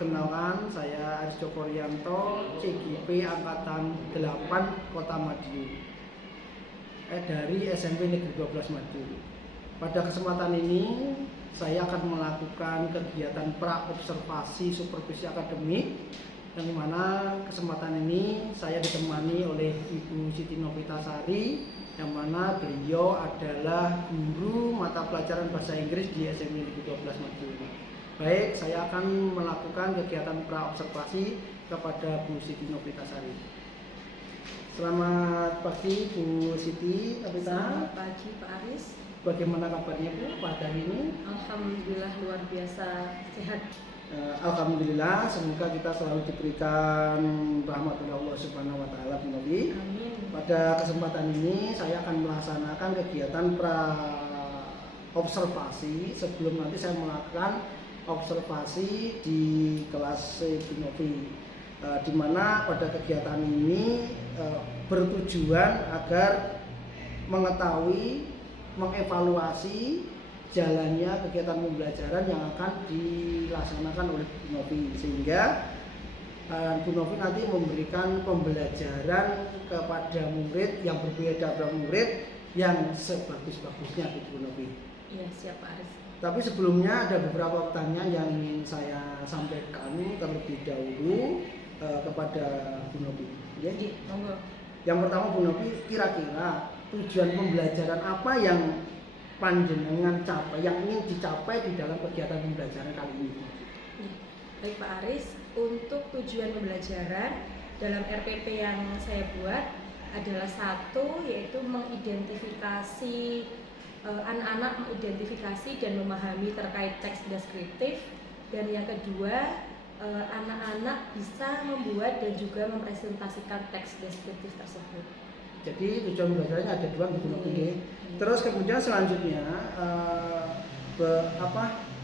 perkenalkan, saya Aris Joko Rianto, CGP Angkatan 8 Kota Madiun, dari SMP Negeri 12 Madiun. Pada kesempatan ini, saya akan melakukan kegiatan pra-observasi supervisi akademik, yang mana kesempatan ini saya ditemani oleh Ibu Siti Novitasari, yang mana beliau adalah guru mata pelajaran bahasa Inggris di SMP Negeri 12 Madiun. Baik, saya akan melakukan kegiatan pra-observasi kepada Bu Siti Novitasari. Selamat pagi Bu Siti Novitasari. Selamat pagi Pak Aris. Bagaimana kabarnya Bu pada hari ini? Alhamdulillah luar biasa sehat. Alhamdulillah, semoga kita selalu diberikan rahmatullah Allah Subhanahu wa taala Bu Novi. Amin. Pada kesempatan ini saya akan melaksanakan kegiatan pra observasi sebelum nanti saya melakukan observasi di kelas Bu Novi, di mana pada kegiatan ini bertujuan agar mengetahui, mengevaluasi jalannya kegiatan pembelajaran yang akan dilaksanakan oleh Bu Novi, sehingga Bu Novi nanti memberikan pembelajaran kepada murid yang berbeda pada murid yang sebagus-bagusnya Bu Novi. Iya, siap Pak Aris. Tapi sebelumnya ada beberapa pertanyaan yang ingin saya sampaikan terlebih dahulu kepada Bu Novi. Ya? Monggo. Yang pertama Bu Novi, kira-kira tujuan pembelajaran apa yang panjenengan capai, yang ingin dicapai di dalam kegiatan pembelajaran kali ini? Baik Pak Aris, untuk tujuan pembelajaran dalam RPP yang saya buat adalah satu, yaitu mengidentifikasi anak-anak mengidentifikasi dan memahami terkait teks deskriptif, dan yang kedua anak-anak bisa membuat dan juga mempresentasikan teks deskriptif tersebut. Jadi tujuan pembelajarannya ada dua gitu Novi. Terus kemudian selanjutnya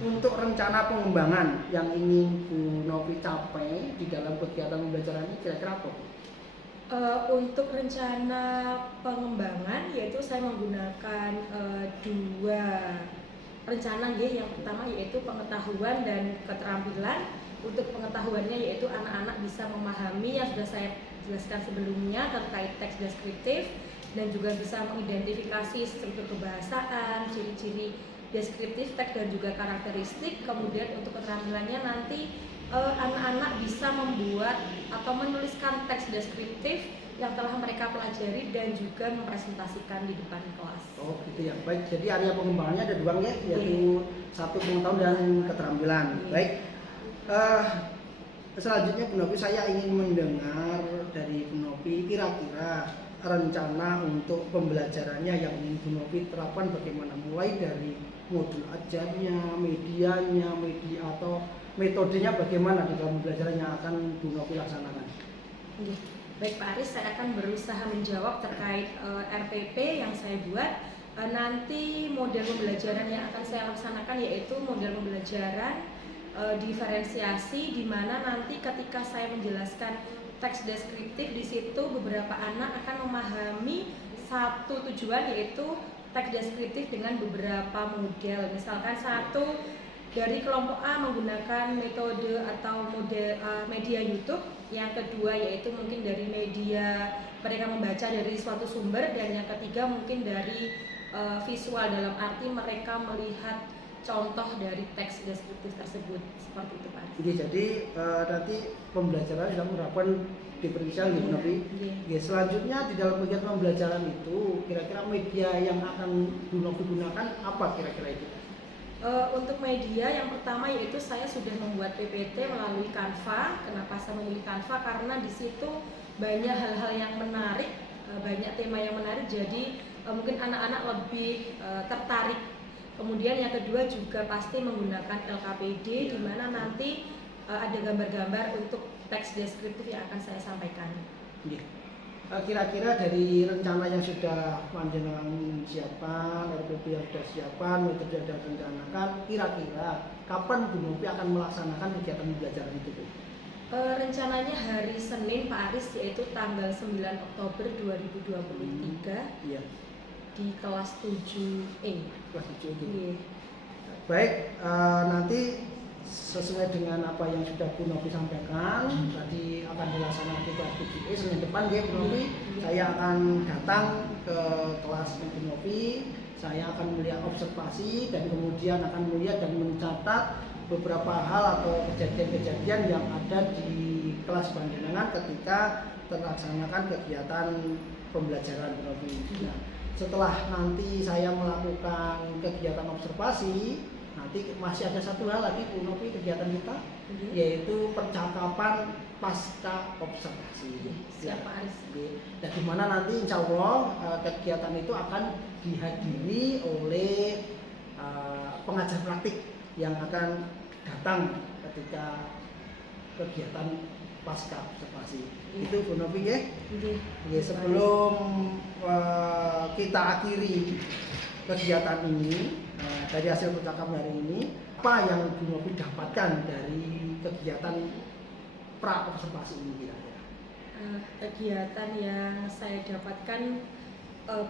untuk rencana pengembangan yang ingin Bu Novi capai di dalam kegiatan pembelajaran ini kira-kira apa? Untuk rencana pengembangan, yaitu saya menggunakan dua rencana yang pertama yaitu pengetahuan dan keterampilan. Untuk pengetahuannya yaitu anak-anak bisa memahami yang sudah saya jelaskan sebelumnya terkait teks deskriptif, dan juga bisa mengidentifikasi struktur kebahasaan, ciri-ciri deskriptif teks dan juga karakteristik. Kemudian untuk keterampilannya nanti anak-anak bisa membuat atau menuliskan teks deskriptif yang telah mereka pelajari dan juga mempresentasikan di depan kelas. Oh gitu ya, baik. Jadi area pengembangannya ada dua ya, yaitu satu pengetahuan dan keterampilan. Baik. Selanjutnya Bu Novi, saya ingin mendengar dari Bu Novi kira-kira rencana untuk pembelajarannya yang ingin Bu Novi terapkan bagaimana, mulai dari modul ajarnya, media atau metodenya bagaimana di dalam pembelajaran yang akan Bu Novi laksanakan. Baik Pak Aris, saya akan berusaha menjawab terkait RPP yang saya buat. Nanti model pembelajaran yang akan saya laksanakan yaitu model pembelajaran diferensiasi, di mana nanti ketika saya menjelaskan teks deskriptif, di situ beberapa anak akan memahami satu tujuan yaitu teks deskriptif dengan beberapa model. Misalkan satu dari kelompok A menggunakan metode atau model media YouTube, yang kedua yaitu mungkin dari media mereka membaca dari suatu sumber, dan yang ketiga mungkin dari visual dalam arti mereka melihat contoh dari teks deskriptif tersebut, seperti itu Pak. Jadi nanti pembelajaran yang menerapkan diferensial gitu Novi. Ya, selanjutnya di dalam kegiatan pembelajaran itu kira-kira media yang akan Bu Novi gunakan apa kira-kira itu? Untuk media yang pertama yaitu saya sudah membuat PPT melalui Canva. Kenapa saya memilih Canva? Karena di situ banyak hal-hal yang menarik, banyak tema yang menarik, jadi mungkin anak-anak lebih tertarik. Kemudian yang kedua juga pasti menggunakan LKPD, di mana nanti ada gambar-gambar untuk teks deskriptif yang akan saya sampaikan. Kira-kira dari rencana yang sudah panjenengan siapkan, RPP yang sudah siapkan, metode yang sudah rencanakan, kira-kira kapan Bu Novi akan melaksanakan kegiatan pembelajaran itu? Rencananya hari Senin Pak Aris, yaitu tanggal 9 Oktober 2023. Iya. Di kelas 7E. Kelas 7E. Baik, nanti sesuai dengan apa yang sudah Bu Novi sampaikan, tadi akan dilaksanakan di kelas 7E Senin depan ya Bu Novi. Saya akan datang ke kelas Bu Novi, saya akan melihat observasi dan kemudian akan melihat dan mencatat beberapa hal atau kejadian-kejadian yang ada di kelas panjenengan ketika terlaksanakan kegiatan pembelajaran Bu Novi. Nah, setelah nanti saya melakukan kegiatan observasi, nanti masih ada satu hal lagi Bu Novi kegiatan kita, yaitu percakapan pasca observasi. Siapa Aris? Dan di mana nanti insya Allah kegiatan itu akan dihadiri oleh pengajar praktik yang akan datang ketika kegiatan pasca observasi. Itu Bu Novi ya. Sebelum kita akhiri kegiatan ini, dari hasil percakapan hari ini, apa yang Bu Novi dapatkan dari kegiatan pra observasi ini kira-kira? Kegiatan yang saya dapatkan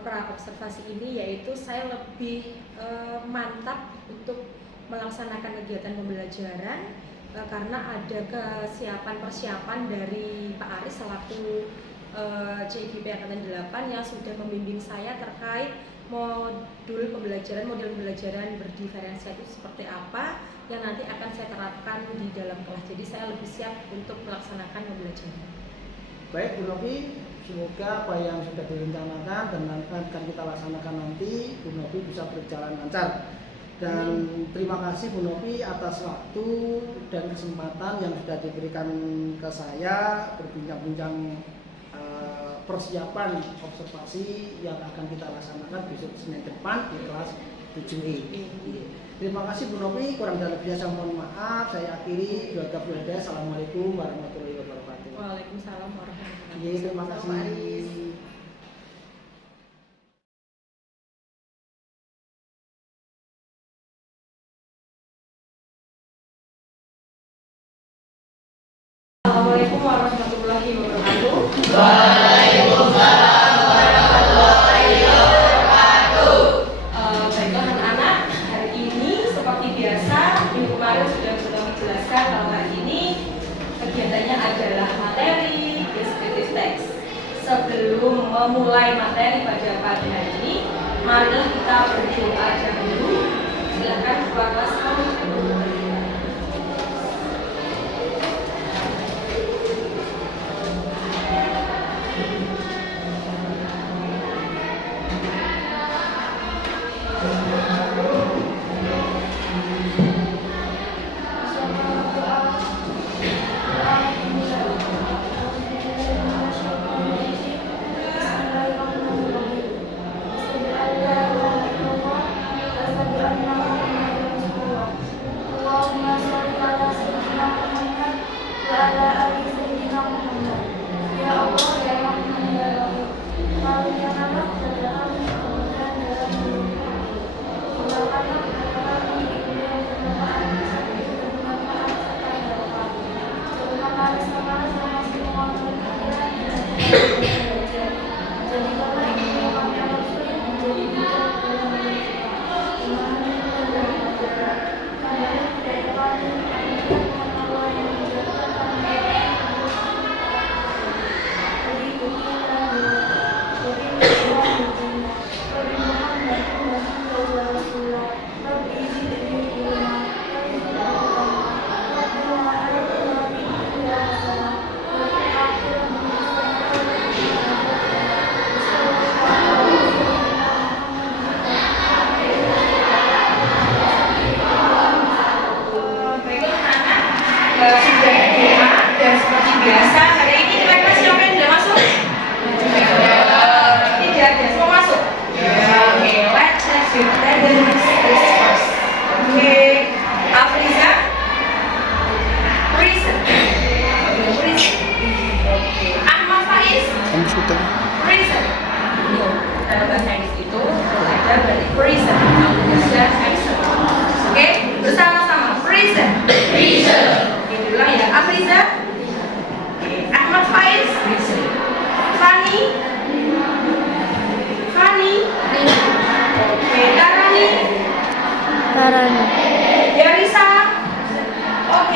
pra observasi ini yaitu saya lebih mantap untuk melaksanakan kegiatan pembelajaran karena ada persiapan dari Pak Aris selaku CGP Angkatan 8 yang sudah membimbing saya terkait model pembelajaran berdiferensiasi itu seperti apa yang nanti akan saya terapkan di dalam kelas. Jadi saya lebih siap untuk melaksanakan pembelajaran. Baik Bu Novi, semoga apa yang sudah direncanakan dan akan kita laksanakan nanti Bu Novi bisa berjalan lancar. Dan terima kasih Bu Novi atas waktu dan kesempatan yang sudah diberikan ke saya berbincang-bincang persiapan observasi yang akan kita laksanakan besok Senin depan di kelas 7E. Terima kasih Bu Novi, kurang dan lebihnya saya mohon maaf. Saya akhiri. Assalamualaikum warahmatullahi wabarakatuh. Waalaikumsalam warahmatullahi wabarakatuh. Terima kasih. Assalamualaikum warahmatullahi wabarakatuh. Waalaikumsalam warahmatullahi wabarakatuh. Baiklah anak-anak, hari ini seperti biasa minggu kemarin sudah menjelaskan kalau hari ini kegiatannya adalah materi deskriptif teks. Sebelum memulai materi pada pagi hari ini, marilah kita berdoa dahulu. Silakan ketua kelas kamu.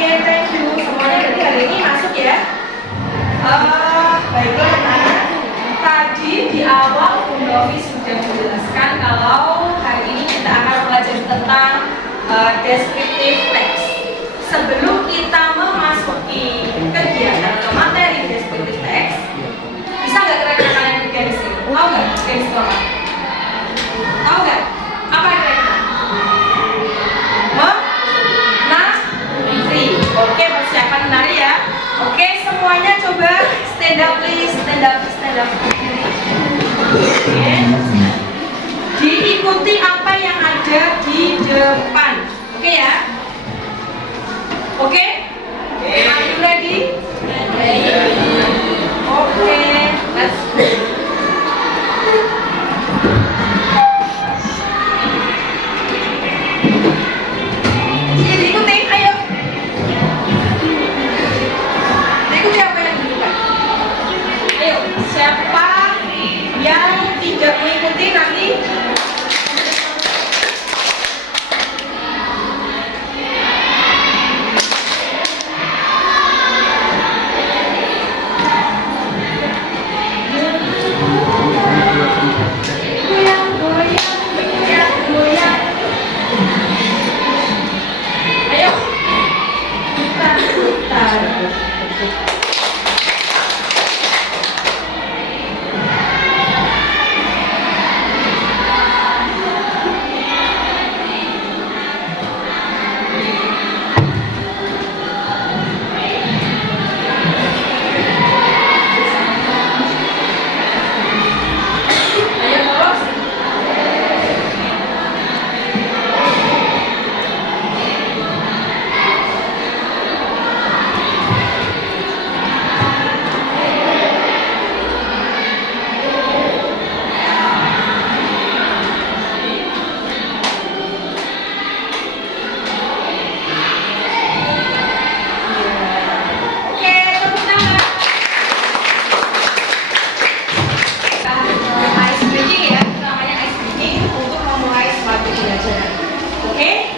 Oke, thank you. Semuanya berarti hari ini masuk ya. Baiklah anak-anak. Tadi di awal Bung Novi sudah menjelaskan kalau hari ini kita akan belajar tentang descriptive text. Sebelum kita memasuki kegiatan atau materi descriptive text, bisa nggak kira-kira kalian garis ini? Tahu nggak garis itu apa? Tahu nggak? Apa kira-kira? Menari. Oke, persiapan menari ya. Oke, semuanya coba stand up please, stand up. Oke. Diikuti apa yang ada di depan. Oke ya? Oke? Are you ready? Oke, let's go. Diikuti, ayo. Diikuti apa yang di depan. Ayo, siapa yang tidak mengikuti nanti? Goyang. Ayo, putar. Ayo terus. Oke, tepuk tangan. Ice breaking ya, namanya ice breaking untuk memulai suatu pembelajaran. Oke,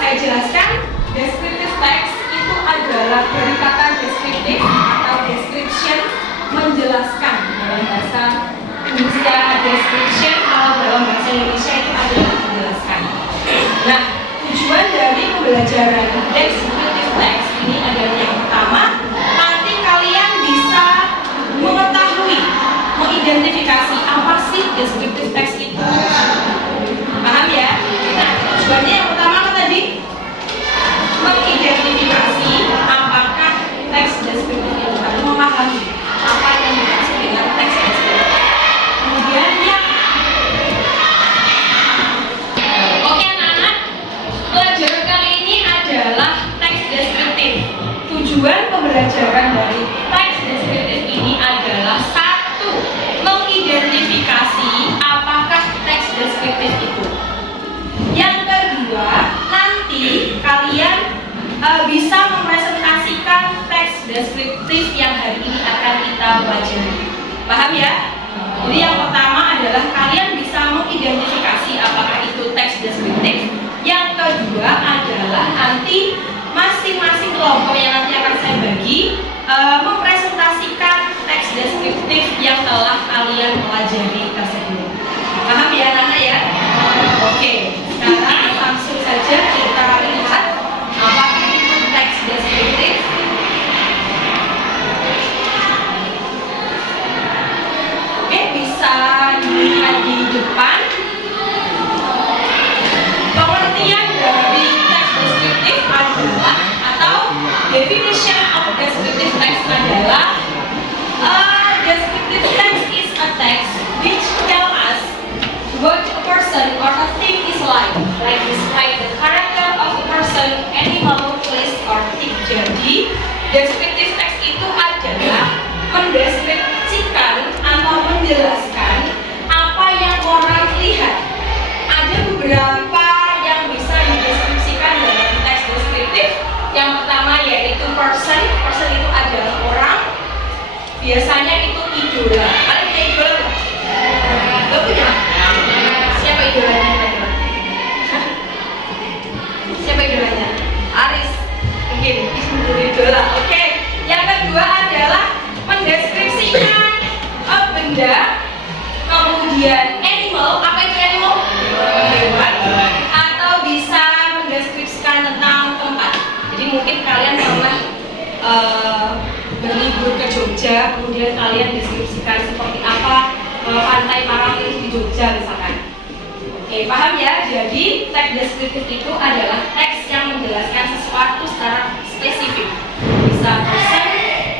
saya jelaskan descriptive text itu adalah dari kata descriptive atau description, menjelaskan dalam bahasa Indonesia. Description kalau dalam bahasa Indonesia itu adalah menjelaskan. Nah, tujuan dari pembelajaran descriptive text ini adalah yang pertama, nanti kalian bisa mengetahui, mengidentifikasi apa sih descriptive text itu. Paham ya? Nah, tujuannya yang pertama apa tadi? Mengidentifikasi apakah teks deskriptif itu, atau memahami apa yang dimaksud dengan teks deskriptif. Kemudian yang oke anak-anak, pelajaran kali ini adalah teks deskriptif. Tujuan pembelajaran dari teks deskriptif ini adalah satu, mengidentifikasi apakah teks deskriptif itu. Yang kedua, nanti kalian bisa mempresentasikan teks deskriptif yang hari ini akan kita pelajari. Paham ya? Jadi yang pertama adalah kalian bisa mengidentifikasi apakah itu teks deskriptif. Yang kedua adalah nanti masing-masing kelompok yang nanti akan saya bagi mempresentasikan teks deskriptif yang telah kalian pelajari tersebut. Paham ya anak-anak ya? Oke, sekarang langsung saja kita lihat apakah itu teks deskriptif. Oke, bisa dilihat di depan. Pengertian dari teks deskriptif adalah, atau definition of descriptive text adalah descriptive text is a text which tell us what a person or a thing is like describe the character of a person, animal, place, or thing. Jadi, descriptive text itu adalah mendeskripsikan atau menjelaskan apa yang orang lihat. Ada beberapa yang bisa dideskripsikan dalam teks deskriptif. Yang pertama yaitu person. Person itu adalah orang. Biasanya itu idola. Kalian punya idola nggak? Nggak punya? Siapa idolanya? Hah? Siapa idolanya? Aris mungkin. Artinya benda, kemudian animal, apa itu animal? Hewan. Atau bisa mendeskripsikan tentang tempat. Jadi mungkin kalian pernah berlibur ke Jogja, kemudian kalian deskripsikan seperti apa pantai Parangtritis di Jogja misalkan. Oke, paham ya? Jadi teks deskriptif itu adalah teks yang menjelaskan sesuatu secara spesifik. Bisa person,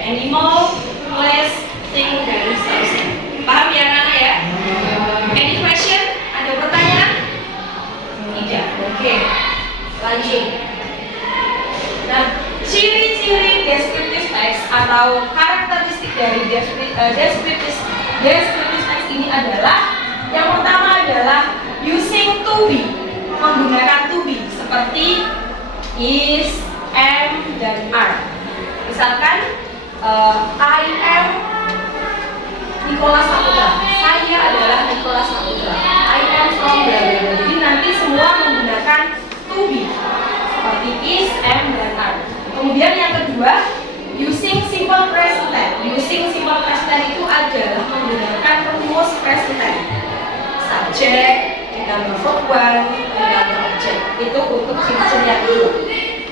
animal, place, thing, dan seterusnya. Paham ya anak-anak ya? Any question? Ada pertanyaan? Tidak. Oke, lanjut. Nah, ciri-ciri deskriptif teks atau karakteristik dari deskriptif teks ini adalah yang pertama adalah using to be, menggunakan to be seperti is, am, dan are. Misalkan I am Nicholas Saputra. Saya adalah Nicholas Saputra. I am from bla bla bla. Jadi nanti semua menggunakan to be seperti is, am, dan are. Kemudian yang kedua, using simple present tense. Using simple present tense itu adalah menggunakan rumus present tense. Subject ditambah verb one ditambah object. Itu untuk ciri-ciri yang dulu.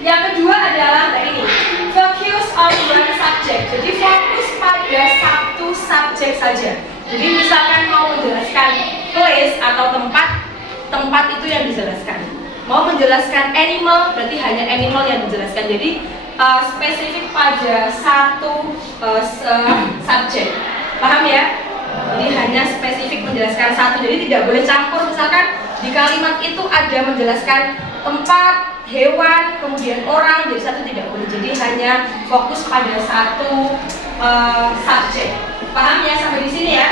Yang kedua adalah ini, focus on one subject. Jadi fokus pada satu subjek saja. Jadi misalkan mau menjelaskan place atau tempat itu yang dijelaskan. Mau menjelaskan animal, berarti hanya animal yang dijelaskan. Jadi spesifik pada satu subjek. Paham ya? Jadi hanya spesifik menjelaskan satu. Jadi tidak boleh campur. Misalkan di kalimat itu ada menjelaskan tempat, hewan, kemudian orang, jadi satu tidak boleh. Jadi hanya fokus pada satu subjek. Paham ya sampai di sini ya?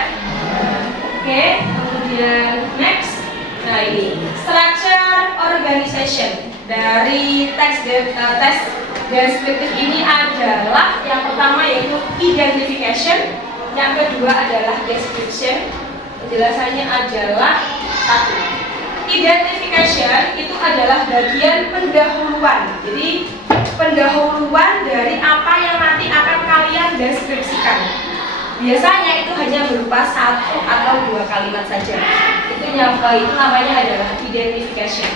Oke, kemudian next. Nah ini structure organization dari teks deskriptif ini adalah yang pertama yaitu identification, yang kedua adalah description. Penjelasannya adalah satu. Identification itu adalah bagian pendahuluan. Jadi pendahuluan dari apa yang nanti akan kalian deskripsikan. Biasanya itu hanya berupa satu atau dua kalimat saja. Itu namanya adalah identification.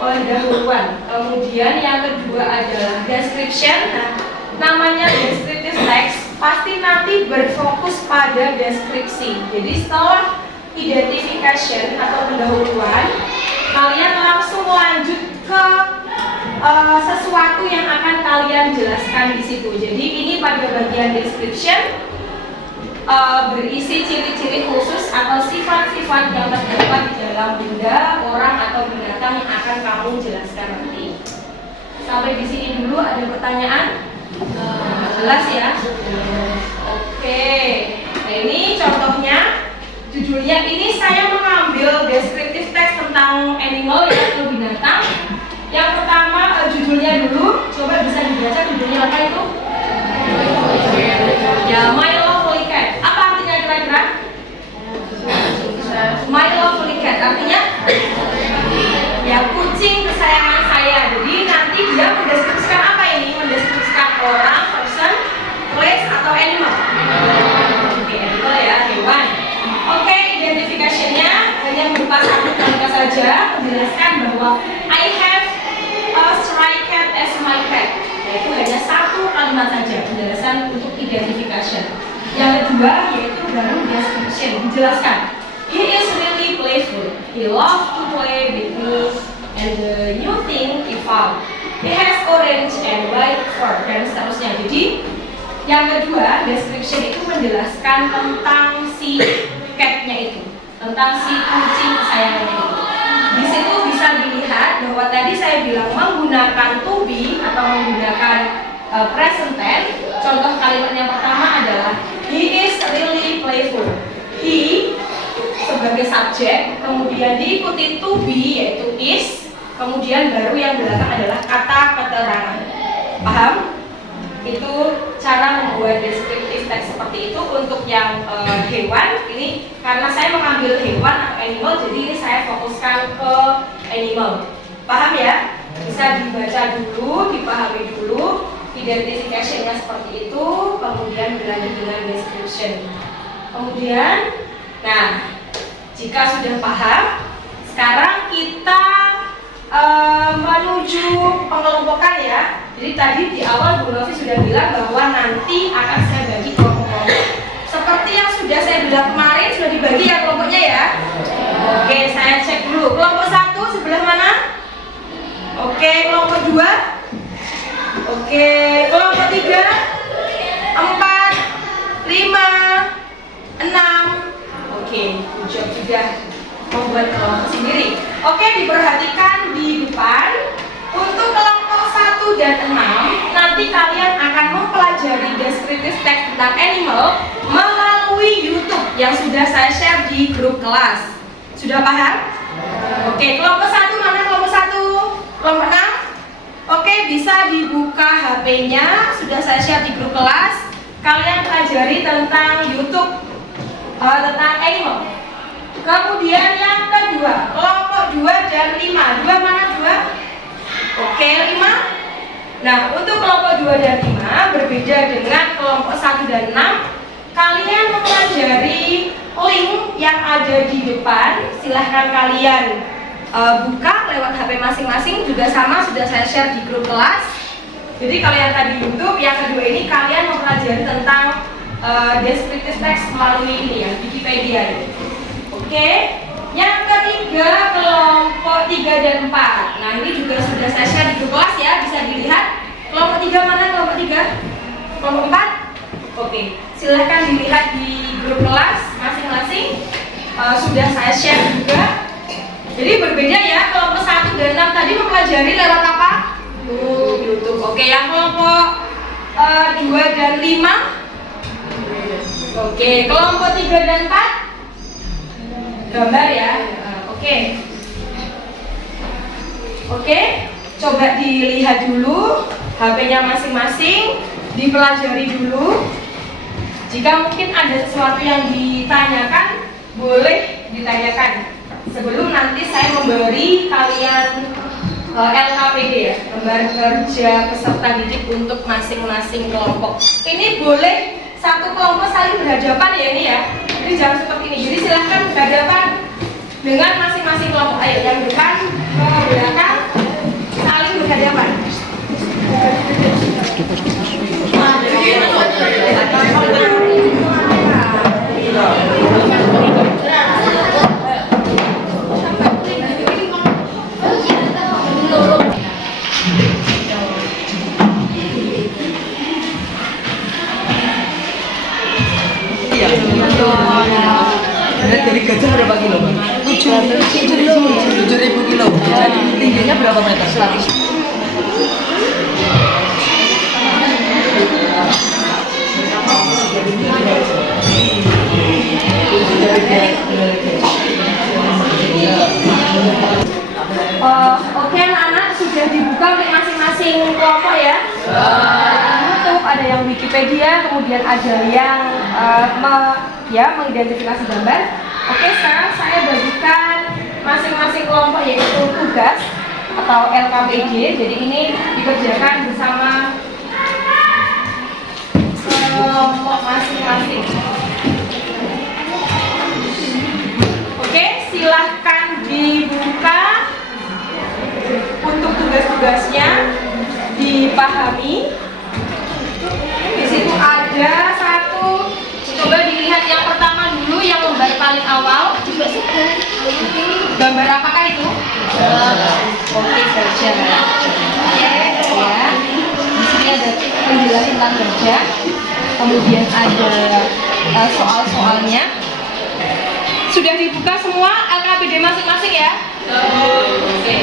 Pendahuluan. Kemudian yang kedua adalah description. Nah, namanya descriptive text pasti nanti berfokus pada deskripsi. Jadi setelah identification atau pendahuluan, kalian langsung lanjut ke sesuatu yang akan kalian jelaskan di situ. Jadi ini pada bagian description berisi ciri-ciri khusus atau sifat-sifat yang terdapat di dalam benda, orang atau binatang yang akan kamu jelaskan nanti. Sampai di sini dulu ada pertanyaan? Jelas ya? Oke. Nah ini contohnya. Judulnya ini saya mengambil deskriptif teks tentang animal ya, atau binatang. Yang pertama judulnya dulu, coba bisa dibaca judulnya apa itu? Ya, My Lovely Cat. Apa artinya kira-kira? My Lovely Cat artinya ya kucing kesayangan saya. Jadi nanti dia mendeskripsikan apa ini? Mendeskripsikan orang, person, place atau animal. Oke, animal ya, hewan. Oke, identifikasinya hanya berupa satu kalimat saja, menjelaskan bahwa I have a stray cat as my pet. Yaitu hanya satu kalimat saja penjelasan untuk identification. Yang kedua yaitu baru description, dijelaskan. He is really playful. He loves to play with me and the new thing he found. He has orange and white fur dan seterusnya. Jadi yang kedua description itu menjelaskan tentang si cat-nya itu, tentang si kucing kesayangannya itu. Di situ bisa dilihat bahwa tadi saya bilang menggunakan to be atau menggunakan present tense. Contoh kalimat yang pertama adalah he is really playful. He sebagai subjek, kemudian diikuti to be yaitu is, kemudian baru yang belakang adalah kata keterangan. Paham? Itu cara membuat deskriptif teks seperti itu. Untuk yang hewan ini karena saya mengambil hewan atau animal, jadi ini saya fokuskan ke animal. Paham ya? Bisa dibaca dulu, dipahami dulu identifikasinya seperti itu, kemudian berlanjut dengan deskripsi. Instruction. Kemudian, nah, jika sudah paham, sekarang kita menuju pengelompokan ya. Jadi tadi di awal Bu Novi sudah bilang bahwa nanti akan saya bagi kelompok-kelompok. Seperti yang sudah saya bilang kemarin, sudah dibagi ya kelompoknya ya. Oke, saya cek dulu. Kelompok 1 sebelah mana? Oke, kelompok 2. Oke, kelompok 3, 4, 5, 6. Oke, ujian sudah membuat kelompok sendiri. Oke, diperhatikan di depan. Untuk kelompok 1 dan 6, nanti kalian akan mempelajari deskriptif teks tentang animal melalui YouTube yang sudah saya share di grup kelas. Sudah paham? Oke, kelompok 1 mana kelompok 1? Kelompok 6? Oke, bisa dibuka HP-nya, sudah saya share di grup kelas. Kalian pelajari tentang YouTube, tentang animal. Kemudian yang kedua, kelompok 2 dan 5. 2 mana 2? Oke, 5. Nah, untuk kelompok 2 dan 5 berbeda dengan kelompok 1 dan 6. Kalian mempelajari link yang ada di depan. Silahkan kalian buka lewat HP masing-masing, juga sama sudah saya share di grup kelas. Jadi kalau yang tadi YouTube, yang kedua ini kalian mempelajari tentang deskriptif teks melalui ini ya, Wikipedia ini. Oke, yang ketiga kelompok 3 dan 4. Nah, ini juga sudah saya share di grup kelas ya, bisa dilihat. Kelompok 3 mana kelompok 3? Kelompok 4? Oke, silahkan dilihat di grup kelas masing-masing. Sudah saya share juga. Jadi berbeda ya, kelompok 1 dan 6 tadi mempelajari lewat apa? YouTube. Oke, yang kelompok 2 dan 5. Oke, kelompok 3 dan 4 gambar ya. Oke, coba dilihat dulu HP-nya masing-masing, dipelajari dulu. Jika mungkin ada sesuatu yang ditanyakan, boleh ditanyakan sebelum nanti saya memberi kalian LKPD ya, lembar kerja peserta didik untuk masing-masing kelompok. Ini boleh satu kelompok saling berhadapan ya ini ya. Jadi jangan seperti ini. Jadi silahkan berhadapan dengan masing-masing kelompok. Ayo yang depan ke belakang saling berhadapan. Dari gajah berapa kilo, Bang? 7.000 kilo. Jadi tingginya berapa meter? 100. Oke anak-anak, sudah dibuka untuk masing-masing kelompok ya. YouTube, ada yang Wikipedia, kemudian ada yang mengidentifikasi gambar. Oke, sekarang saya bagikan masing-masing kelompok yaitu tugas atau LKPD. Jadi ini dikerjakan bersama kelompok masing-masing. Oke, silahkan dibuka untuk tugas-tugasnya, dipahami. Di situ ada satu. Coba dilihat yang pertama dulu, yang lembar paling awal. Gambar apakah itu? Oke, gajah. Ya. Di sini ada penjelasan tentang gajah. Kemudian ada soal-soalnya. Sudah dibuka semua LKPD masing-masing ya? Oke.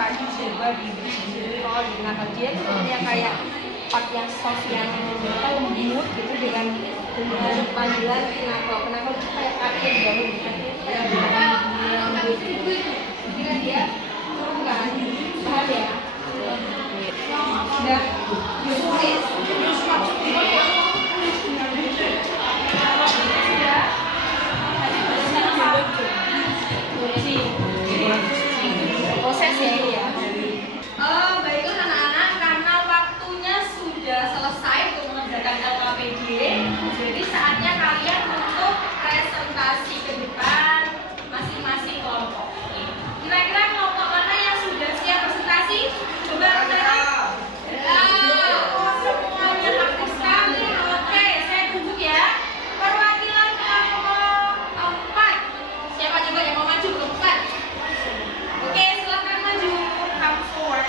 suaranya berubah di sini. Kalau digunakan dia itu sebenarnya kayak part yang soft yang lembut gitu dengan panggilan kenapa itu kayak kaki yang dibangun kaki itu kayak lembut gitu. Kira dia turunkan paham ya? Udah tulis proses ya ini ya. Baiklah anak-anak, karena waktunya sudah selesai untuk mengerjakan LKPD, jadi saatnya kalian untuk presentasi ke depan masing-masing kelompok. Kira-kira kelompok mana yang sudah siap presentasi? Coba angkat. Semuanya aktif sekali. Oke, saya tunjuk ya. Perwakilan kelompok 4. Siapa coba yang mau maju kelompok 4? Oke, silakan maju. Come forward.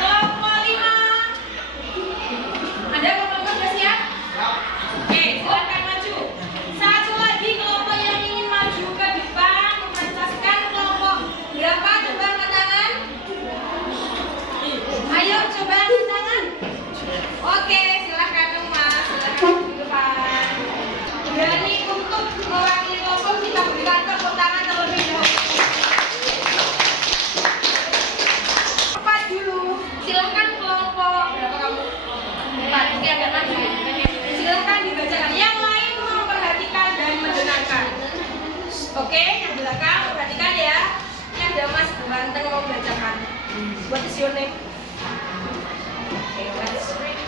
Kelompok 5. Ada kelompok sudah siap? Oke, silakan maju. Satu lagi kelompok yang ingin maju ke depan mempresentasikan kelompok berapa? Coba angkat tangan. Ayo coba angkat tangan. Oke, silakan Mas, silakan ke depan. Berani untuk mewakili kelompok kita berikan tepuk tangan terlebih dahulu. Empat dulu. Silakan kelompok berapa kamu? 4. Oke, agak maju. Silakan dibacakan. Yang lain memperhatikan dan mendengarkan. Oke, yang belakang perhatikan ya. Ini ada Mas Banteng mau membacakan. What is your name? Okay, let's read.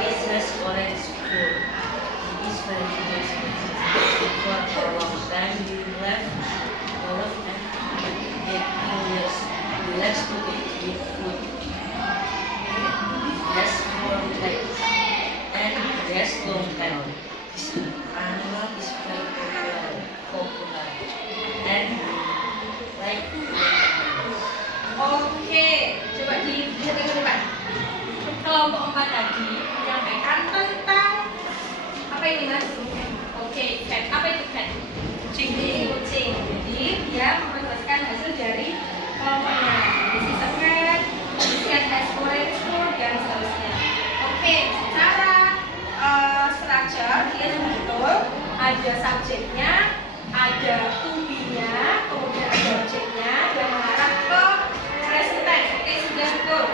Business orange school. It is very expensive. For a long time we left all of them. Get curious. We like to eat with food. Yes, for legs. And yes, long time. This animal is very popular. And like Oke, coba dilihat ke depan. Kelompok 4 tadi menyampaikan tentang apa ini Mas? Oke, cat. Apa itu cat? Kucing. Jadi dia mempresentasikan hasil dari kelompoknya. This is a cat. This cat has orange fur dan seterusnya. Oke, secara structure dia betul. Ada subjeknya, ada tubinya, kemudian ada objeknya dan mengarah ke presentasi. Oke, sudah betul.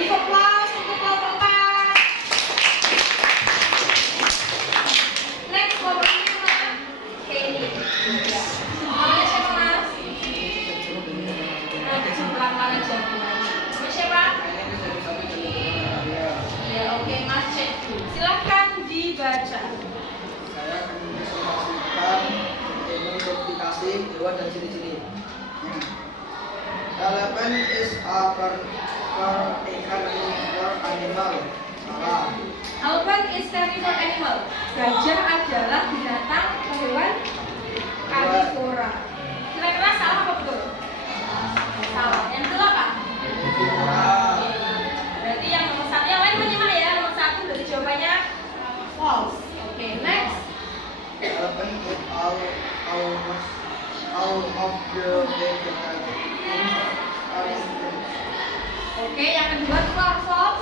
Give applause untuk kelompok 4. Next, kelompok 5. Oke, ini. Namanya siapa Mas? Pelan-pelan aja. Namanya siapa? Ya, oke Mas cek. Silahkan dibaca. Saya akan mempresentasikan identifikasi hewan dari sini-sini. Elephant is a carnivore animal. Salah. Elephant is carnivore animal. Gajah adalah binatang hewan karnivora. Kira-kira salah apa betul? Salah. Yang betul apa? Berarti yang nomor 1 yang lain menyimak ya. Nomor 1 dari jawabannya false. Oke, next. Elephant is all of the vegetarian. Oke, yang kedua true or false?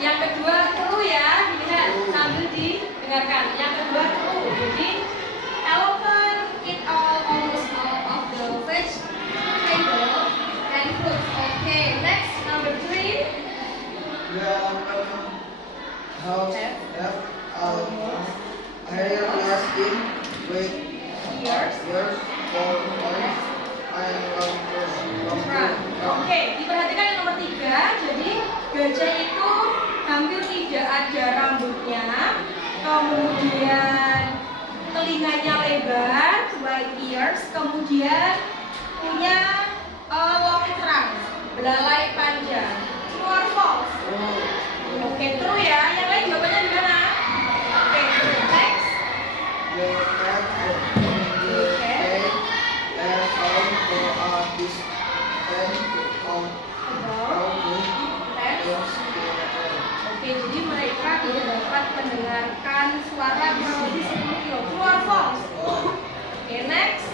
Yang kedua true ya, dilihat sambil didengarkan. Yang kedua true. Jadi elephant eat almost all of the vegetable and fruits. Oke, next number 3. The elephant have hairless skin with Ears. ears for eyes and Front. Oke, diperhatikan yang nomor 3. Jadi gajah itu hampir tidak ada rambutnya, kemudian telinganya lebar, white ears, kemudian punya longrang, belalai panjang. True or false? Oke, true ya. Yang lain jawabannya gimana? Oke, next. The cat has found for a distant Oke, jadi mereka tidak dapat mendengarkan suara kurang lebih 10 kilo. True or false? Oke, next.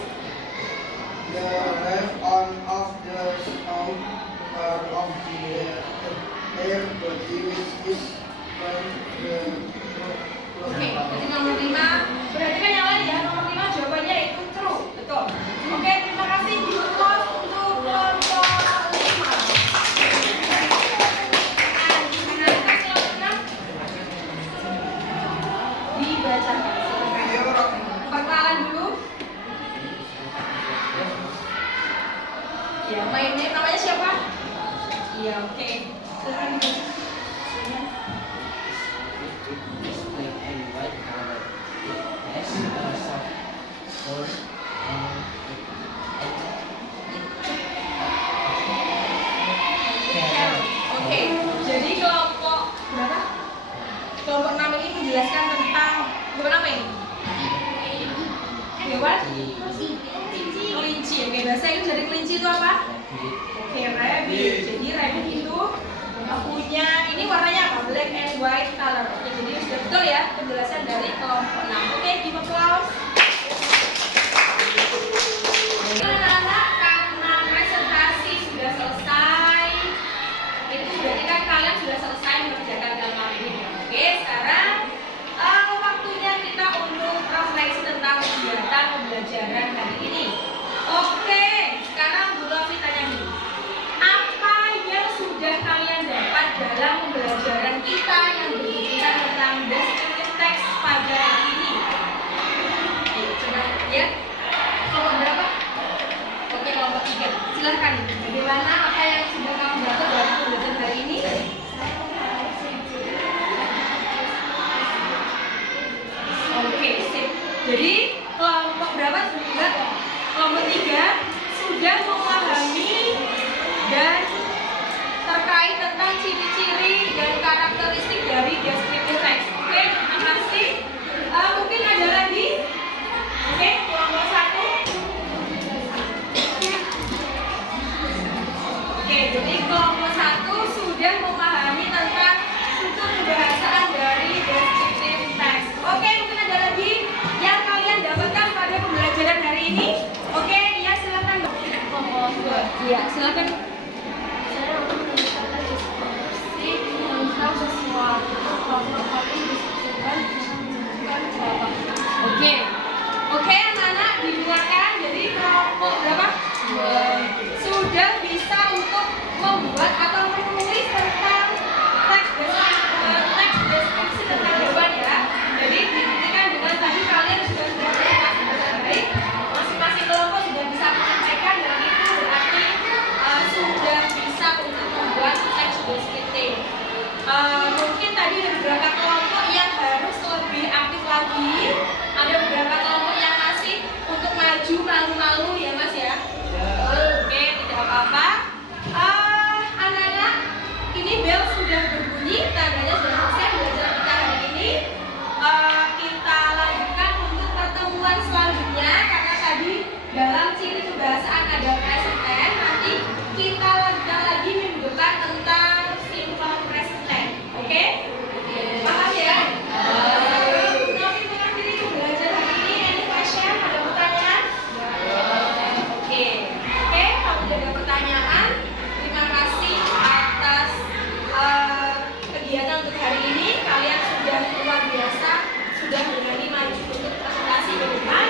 yang mainnya namanya siapa? Iya, oke. Silakan dibaca. Silakan. It's black and white color. It has a soft fur and Oke, jadi kelompok berapa? Kelompok 6 ini menjelaskan tentang hewan apa ini? Hewan kelinci. Oke, bahasa Inggris dari kelinci itu apa? Oke, rabbit. Jadi rabbit itu punya ini warnanya apa? Black and white color. Oke, jadi sudah betul ya penjelasan dari kelompok 6. Oke, give applause. Anak-anak, karena presentasi sudah selesai, itu berarti kan kalian sudah selesai mengerjakan dalam ini. Oke, sekarang waktunya kita untuk refleksi tentang kegiatan pembelajaran hari ini. Oke, sekarang Bu Lofi tanya nih, apa yang sudah kalian dapat dalam pembelajaran kita yang berbicara tentang descriptive text pada hari ini? Ayo, coba ya. Kelompok berapa? Oke, kelompok 3. Silahkan. Bagaimana apa yang sudah kamu dapat dari pembelajaran hari ini? Oke, sip. Jadi kelompok berapa sudah? Kelompok 3 sudah memahami dan terkait tentang ciri-ciri dan karakteristik dari descriptive text. Oke, terima kasih. Mungkin ada lagi? Oke, kelompok 1. Oke, jadi kelompok 1 sudah memahami tentang struktur kebahasaan dari descriptive text. Oke, mungkin ada lagi yang kalian dapatkan pada pembelajaran hari ini? Oke, ya silakan. Kelompok 2. Iya, silakan. Saya akan menunjukkan deskripsi tentang sesuatu kelompok satu disebutkan dengan jawaban. Oke. Oke, anak-anak didengarkan. Jadi kelompok berapa? Sudah bisa untuk membuat atau menulis tentang teks deskripsi tentang hewan ya. Jadi dibuktikan dengan tadi kalian sudah berkomunikasi dengan baik. Masing-masing kelompok sudah bisa menyampaikan dan itu berarti sudah bisa untuk membuat teks deskriptif. Mungkin tadi ada beberapa kelompok yang harus lebih aktif lagi. Ada beberapa kelompok yang masih untuk maju malu-malu ya Mas ya. Oke, tidak apa-apa. Anak-anak, ini bel sudah berbunyi, tandanya sudah selesai belajar kita hari ini. Kita lanjutkan untuk pertemuan selanjutnya karena tadi dalam ciri kebahasaan ada present tense. Nanti kita lanjutkan lagi minggu depan tentang simple present tense. Oke? Paham ya? Novi mengakhiri pembelajaran hari ini. Any question? Ada pertanyaan? Oke. Oke, kalau tidak ada pertanyaan, terima kasih atas kegiatan untuk hari ini. Kalian sudah luar biasa, sudah berani maju untuk presentasi ke depan.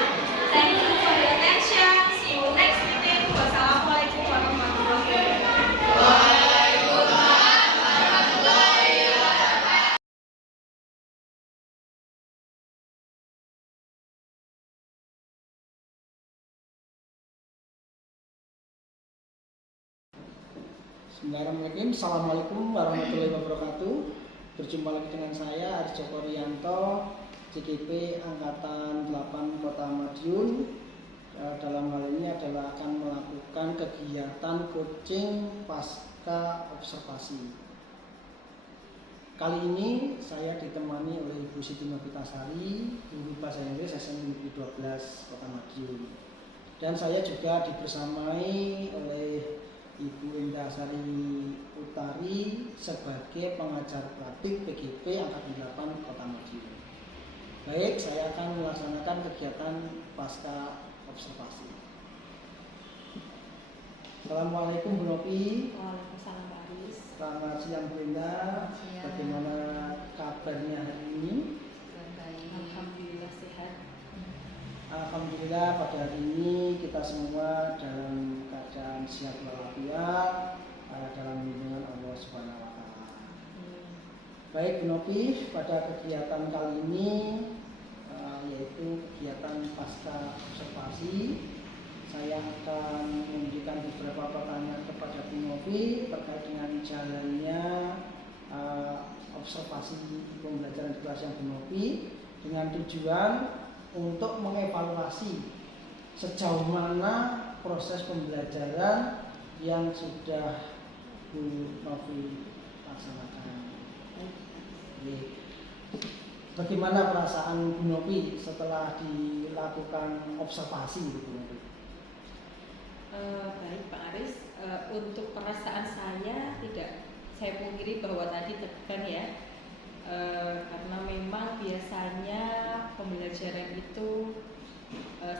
Thank you for your attention. See you next meeting. Wassalamualaikum warahmatullahi wabarakatuh. Bismillahirrahmanirrahim. Assalamualaikum warahmatullahi wabarakatuh. Berjumpa lagi dengan saya Aris Joko Rianto, CGP Angkatan 8 Kota Madiun. Dalam hal ini adalah akan melakukan kegiatan coaching pasca observasi. Kali ini saya ditemani oleh Ibu Siti Novitasari, Guru Bahasa Inggris SMP Negeri 12 Kota Madiun. Dan saya juga dibersamai oleh Ibu Indah Sari Utari sebagai pengajar praktik PGP Angkatan 8 Kota Madiun. Baik, saya akan melaksanakan kegiatan pasca observasi. Assalamualaikum Bu Novi. Waalaikumsalam Pak Aris. Selamat siang Bu Indah. Siang. Bagaimana kabarnya hari ini? Alhamdulillah sehat. Alhamdulillah pada hari ini kita semua dalam keadaan sehat walafiat dalam lindungan Allah Subhanahu wa taala. Baik Bu Novi, pada kegiatan kali ini yaitu kegiatan pasca observasi, saya akan memberikan beberapa pertanyaan kepada Bu Novi terkait dengan jalannya observasi pembelajaran di kelas yang Bu Novi, dengan tujuan untuk mengevaluasi sejauh mana proses pembelajaran yang sudah Bu Novi laksanakan. Bagaimana perasaan Bu Novi setelah dilakukan observasi Bu Novi? Baik Pak Aris, untuk perasaan saya tidak saya pungkiri bahwa tadi tegang ya, karena memang biasanya pembelajaran itu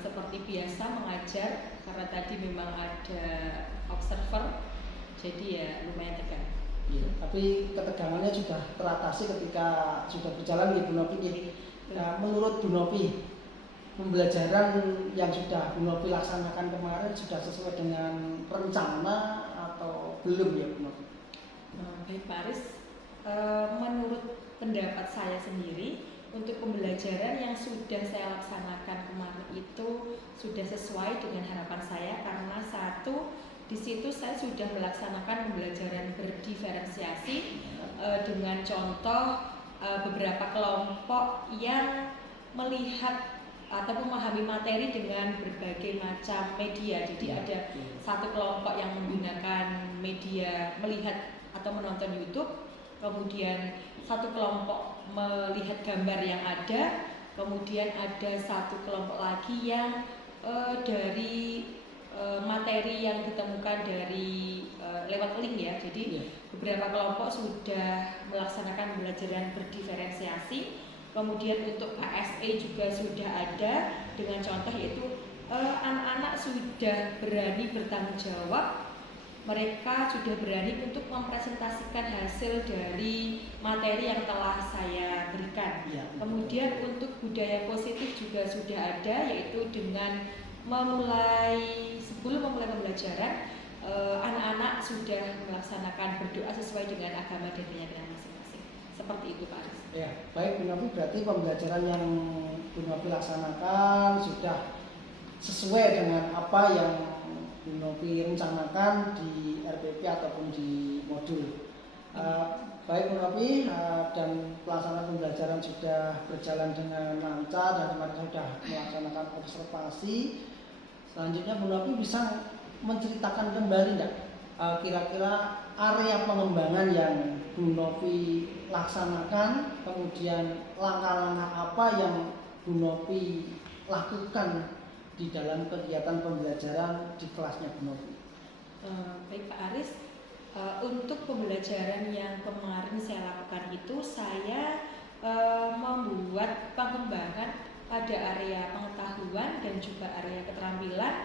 seperti biasa mengajar, karena tadi memang ada observer, jadi ya lumayan tegang. Ya, tapi ketegangannya sudah teratasi ketika sudah berjalan ya Bu Novi. Nah, menurut Bu Novi, pembelajaran yang sudah Bu Novi laksanakan kemarin sudah sesuai dengan rencana atau belum ya Bu Novi? Baik Pak Aris, menurut pendapat saya sendiri, untuk pembelajaran yang sudah saya laksanakan kemarin itu sudah sesuai dengan harapan saya, karena satu, di situ saya sudah melaksanakan pembelajaran berdiferensiasi dengan contoh beberapa kelompok yang melihat atau memahami materi dengan berbagai macam media. Jadi ada satu kelompok yang menggunakan media melihat atau menonton YouTube, kemudian satu kelompok melihat gambar yang ada, kemudian ada satu kelompok lagi yang dari materi yang ditemukan dari lewat link ya. Jadi beberapa kelompok sudah melaksanakan pembelajaran berdiferensiasi. Kemudian untuk KSE juga sudah ada dengan contoh yaitu anak-anak sudah berani bertanggung jawab, mereka sudah berani untuk mempresentasikan hasil dari materi yang telah saya berikan. Kemudian untuk budaya positif juga sudah ada, yaitu dengan sebelum memulai pembelajaran, anak-anak sudah melaksanakan berdoa sesuai dengan agama dan keyakinan masing-masing. Seperti itu Pak Aris. Ya, baik Bu Novi, berarti pembelajaran yang Bu Novi laksanakan sudah sesuai dengan apa yang Bu Novi rencanakan di RPP ataupun di modul. Baik Bu Novi, dan pelaksanaan pembelajaran sudah berjalan dengan lancar dan kemarin sudah melaksanakan observasi. Selanjutnya Bu Novi bisa menceritakan kembali enggak kira-kira area pengembangan yang Bu Novi laksanakan, kemudian langkah-langkah apa yang Bu Novi lakukan di dalam kegiatan pembelajaran di kelasnya Bu Novi? Baik Pak Aris, untuk pembelajaran yang kemarin saya lakukan itu saya membuat pengembangan pada area pengetahuan dan juga area keterampilan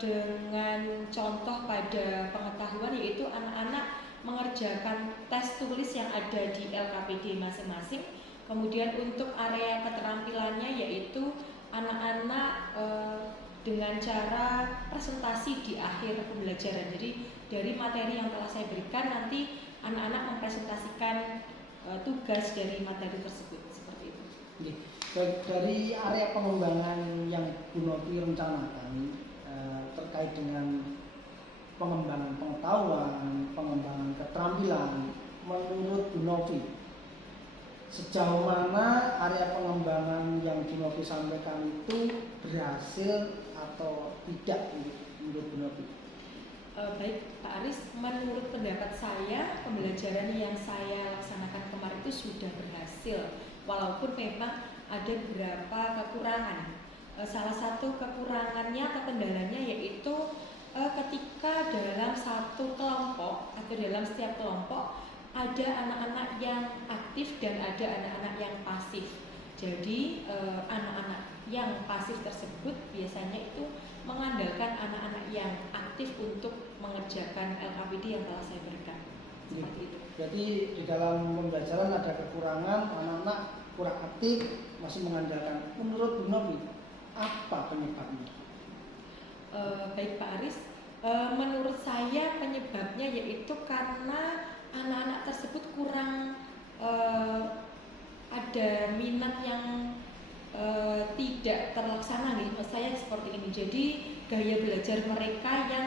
dengan contoh pada pengetahuan, yaitu anak-anak mengerjakan tes tulis yang ada di LKPD masing-masing. Kemudian untuk area keterampilannya yaitu anak-anak dengan cara presentasi di akhir pembelajaran. Jadi dari materi yang telah saya berikan, nanti anak-anak mempresentasikan tugas dari materi tersebut, seperti itu. Dari area pengembangan yang Bu Novi rencanakan terkait dengan pengembangan pengetahuan, pengembangan keterampilan, menurut Bu Novi sejauh mana area pengembangan yang Bu Novi sampaikan itu berhasil atau tidak menurut Bu Novi? Baik Pak Aris, menurut pendapat saya pembelajaran yang saya laksanakan kemarin itu sudah berhasil, walaupun memang ada beberapa kekurangan. Salah satu kekurangannya atau kendalanya yaitu ketika dalam satu kelompok atau dalam setiap kelompok ada anak-anak yang aktif dan ada anak-anak yang pasif. Jadi anak-anak yang pasif tersebut biasanya itu mengandalkan anak-anak yang aktif untuk mengerjakan LKPD yang telah saya berikan. Seperti itu. Jadi di dalam pembelajaran ada kekurangan, anak-anak kurang aktif, masih mengandalkan. Menurut Bu Novi, apa penyebabnya? Baik Pak Aris, menurut saya penyebabnya yaitu karena anak-anak tersebut kurang ada minat yang tidak terlaksana nih. Saya seperti ini. Jadi gaya belajar mereka yang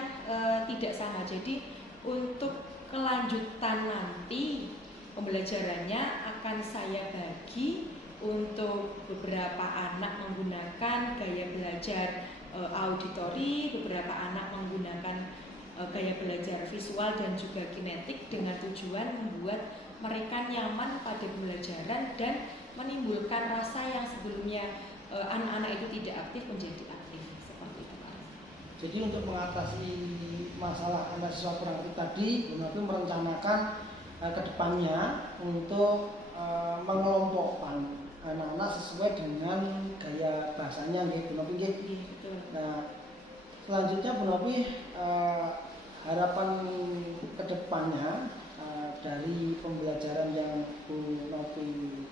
tidak sama. Jadi untuk kelanjutan nanti pembelajarannya akan saya bagi untuk beberapa anak menggunakan gaya belajar auditori, beberapa anak menggunakan gaya belajar visual dan juga kinetik dengan tujuan membuat mereka nyaman pada pembelajaran dan menimbulkan rasa yang sebelumnya anak-anak itu tidak aktif menjadi aktif, seperti itu Pak. Jadi untuk mengatasi masalah anak siswa kurang aktif tadi, Bu Novi merencanakan ke depannya untuk mengelompokkan anak-anak sesuai dengan gaya bahasanya, Bu Novi. Nah, selanjutnya Bu Novi, harapan ke depannya dari pembelajaran yang Bu Novi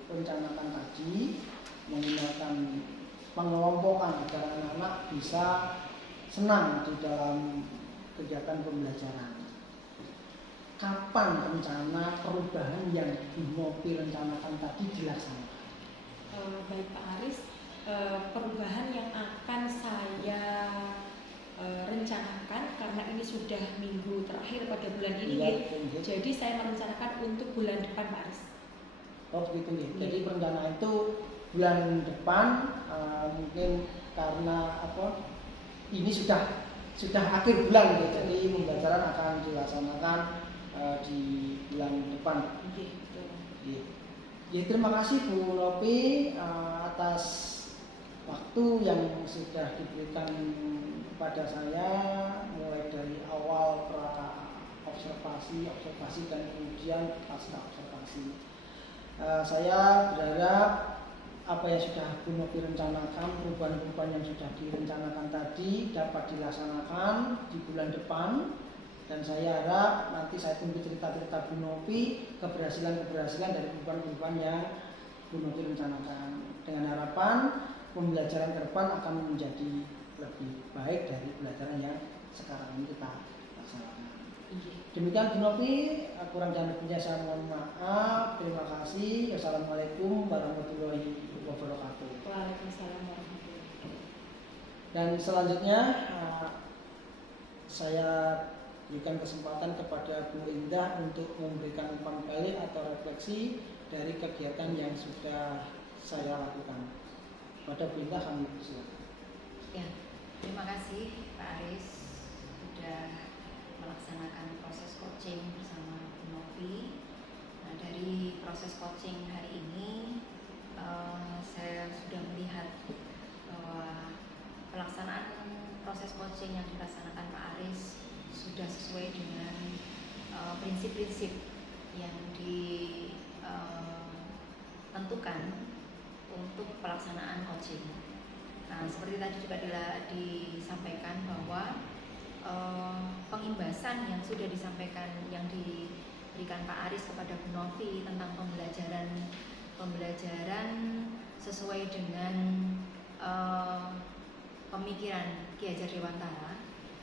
rencanakan tadi menggunakan pengelompokan agar anak-anak bisa senang di dalam kegiatan pembelajaran. Kapan rencana perubahan yang Bu Novi rencanakan tadi dilaksanakan? Baik Pak Aris, perubahan yang akan saya rencanakan karena ini sudah minggu terakhir pada bulan ini, jadi saya merencanakan untuk bulan depan Pak Aris. Oh begitu ya. Jadi perencanaan itu bulan depan, mungkin karena ini sudah akhir bulan ya, jadi pembelajaran akan dilaksanakan di bulan depan. Ya, terima kasih Bu Novi atas waktu yang sudah diberikan kepada saya mulai dari awal pra observasi dan kemudian pasca observasi. Saya berharap apa yang sudah Bu Novi rencanakan, perubahan-perubahan yang sudah direncanakan tadi dapat dilaksanakan di bulan depan, dan saya harap nanti saya tunggu cerita-cerita Bu Novi keberhasilan dari perubahan-perubahan yang Bu Novi rencanakan, dengan harapan pembelajaran ke depan akan menjadi lebih baik dari pembelajaran yang sekarang ini kita laksanakan. Demikian Bu Novi, kurang dan lebihnya saya mohon maaf. Terima kasih. Wassalamualaikum warahmatullahi wabarakatuh. Waalaikumsalam warahmatullahi wabarakatuh. Dan selanjutnya saya berikan kesempatan kepada Bu Indah untuk memberikan umpan balik atau refleksi dari kegiatan yang sudah saya lakukan. Pada Bu Indah kami silakan. Ya, terima kasih Pak Aris sudah melaksanakan proses coaching bersama Bu Novi. Nah, dari proses coaching hari ini saya sudah melihat bahwa pelaksanaan proses coaching yang dilaksanakan Pak Aris sudah sesuai dengan prinsip-prinsip yang ditentukan untuk pelaksanaan coaching. Nah, seperti tadi juga disampaikan bahwa pengimbasan yang sudah disampaikan yang diberikan Pak Aris kepada Bu Novi tentang pembelajaran sesuai dengan pemikiran Ki Hajar Dewantara,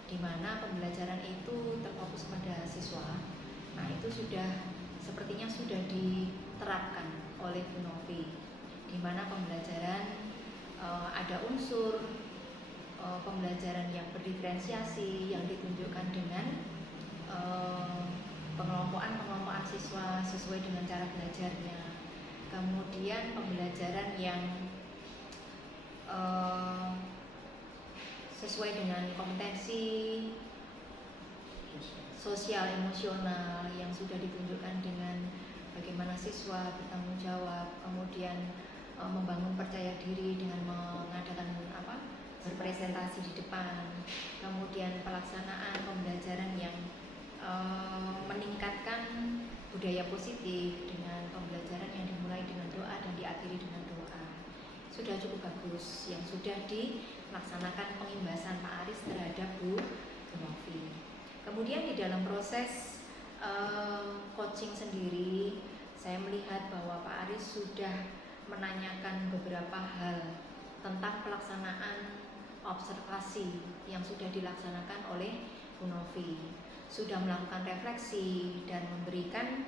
di mana pembelajaran itu terfokus pada siswa. Nah, itu sepertinya sudah diterapkan oleh Bu Novi, di mana pembelajaran ada unsur pembelajaran yang berdiferensiasi yang ditunjukkan dengan pengelompokan siswa sesuai dengan cara belajarnya. Kemudian pembelajaran yang sesuai dengan kompetensi sosial emosional yang sudah ditunjukkan dengan bagaimana siswa bertanggung jawab, kemudian membangun percaya diri dengan mengadakan berpresentasi di depan, kemudian pelaksanaan pembelajaran yang meningkatkan budaya positif dengan pembelajaran yang dimulai dengan doa dan diakhiri dengan doa. Sudah cukup bagus yang sudah dilaksanakan pengimbasan Pak Aris terhadap Bu Novi. Kemudian di dalam proses coaching sendiri, saya melihat bahwa Pak Aris sudah menanyakan beberapa hal tentang pelaksanaan observasi yang sudah dilaksanakan oleh Bu Novi, sudah melakukan refleksi dan memberikan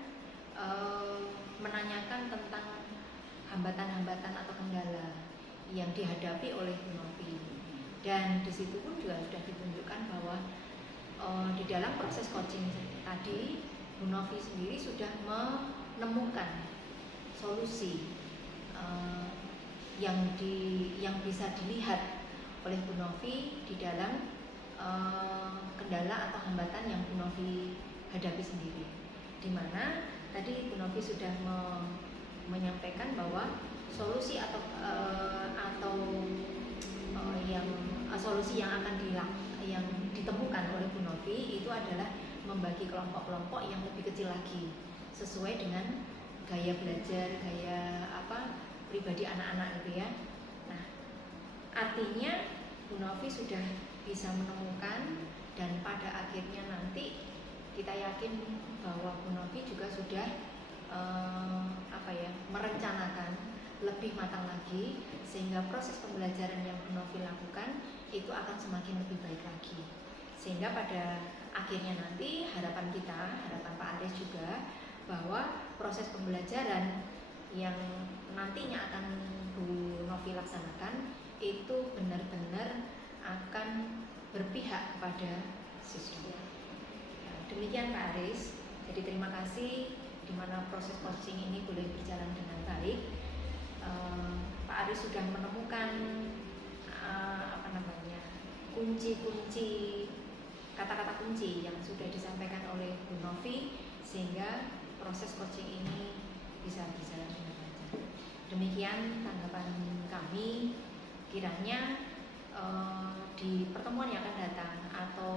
menanyakan tentang hambatan-hambatan atau kendala yang dihadapi oleh Bu Novi. Dan di situ pun juga sudah ditunjukkan bahwa di dalam proses coaching tadi Bu Novi sendiri sudah menemukan solusi yang bisa dilihat oleh Bu Novi di dalam kendala atau hambatan yang Bu Novi hadapi sendiri. Di mana tadi Bu Novi sudah menyampaikan bahwa solusi solusi yang akan yang ditemukan oleh Bu Novi itu adalah membagi kelompok-kelompok yang lebih kecil lagi sesuai dengan gaya belajar, gaya pribadi anak-anak gitu ya. Nah, artinya Bu Novi sudah bisa menemukan, dan pada akhirnya nanti kita yakin bahwa Bu Novi juga sudah merencanakan lebih matang lagi, sehingga proses pembelajaran yang Bu Novi lakukan itu akan semakin lebih baik lagi. Sehingga pada akhirnya nanti harapan Pak Aris juga, bahwa proses pembelajaran yang nantinya akan Bu Novi laksanakan itu benar-benar akan berpihak kepada siswa. Demikian Pak Aris. Jadi terima kasih, di mana proses coaching ini boleh berjalan dengan baik. Pak Aris sudah menemukan kunci-kunci, kata-kata kunci yang sudah disampaikan oleh Bu Novi, sehingga proses coaching ini bisa berjalan dengan lancar. Demikian tanggapan kami. Kiranya di pertemuan yang akan datang atau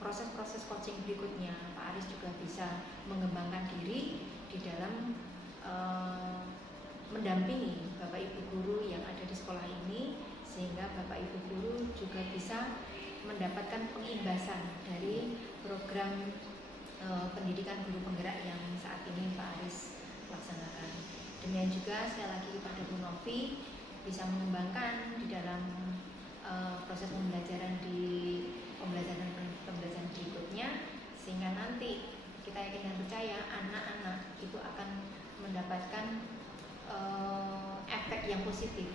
proses-proses coaching berikutnya, Pak Aris juga bisa mengembangkan diri di dalam mendampingi Bapak Ibu guru yang ada di sekolah ini, sehingga Bapak Ibu guru juga bisa mendapatkan pengimbasan dari program pendidikan guru penggerak yang saat ini Pak Aris laksanakan. Demikian juga sekali lagi kepada Bu Novi, bisa mengembangkan di dalam proses pembelajaran pembelajaran berikutnya, sehingga nanti kita yakin dan percaya anak-anak itu akan mendapatkan efek yang positif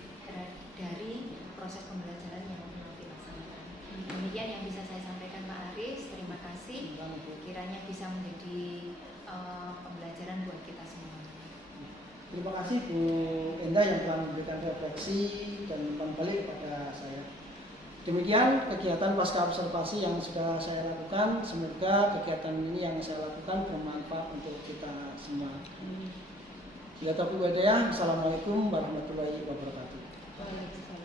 dari proses pembelajaran yang Bu Novi laksanakan. Demikian yang bisa saya sampaikan Pak Aris. Terima kasih. Kiranya bisa menjadi pembelajaran buat kita semua. Terima kasih Bu Endah yang telah memberikan refleksi dan kembali kepada saya. Demikian kegiatan pasca observasi yang sudah saya lakukan. Semoga kegiatan ini yang saya lakukan bermanfaat untuk kita semua. Ya, Assalamualaikum warahmatullahi wabarakatuh. Waalaikumsalam.